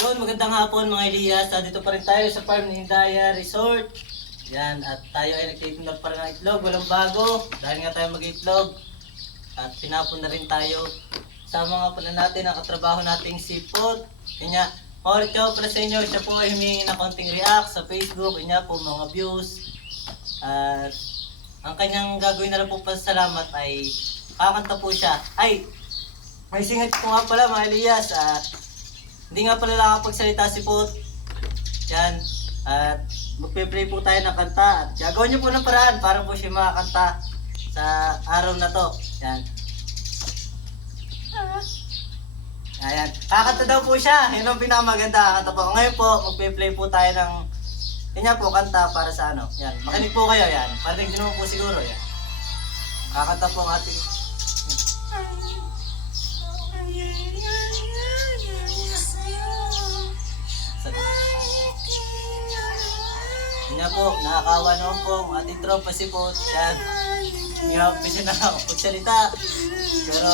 Yun, magandang hapon mga Elias. Dito pa rin tayo sa Farm ni Hindaya Resort. Yan, at tayo ay nagtitinda pa rin ng itlog, walang bago. Dahil nga tayo mag-itlog. At pinapon na rin tayo sa mga pala natin, ang katrabaho nating sipot. Kanya, Mauricio para sa inyo, siya po ay humingi ng konting react sa Facebook. Kanya po mga views. At ang kanyang gagawin na lang po pasalamat ay kakanta po siya. Ay, may singit ko nga pala mga Elias. Hindi nga pala nakapagsalita si Pot. Yan. At magpe-play po tayo ng kanta. At gagawin niyo po ng paraan para po siya makakanta sa araw na to. Yan. Ayan. Kakanta daw po siya. Yun ang pinakamaganda. Kakanta po. Ngayon po, magpe-play po tayo ng kanya po kanta para sa ano. Yan. Makinig po kayo. Yan. Parinig din mo po siguro. Yan. Kakanta po ang ating... Kanya po, nakakawa naman po ang ating tropa si Pot. Yan. Hindi nga po siya nakakapagsalita. Pero...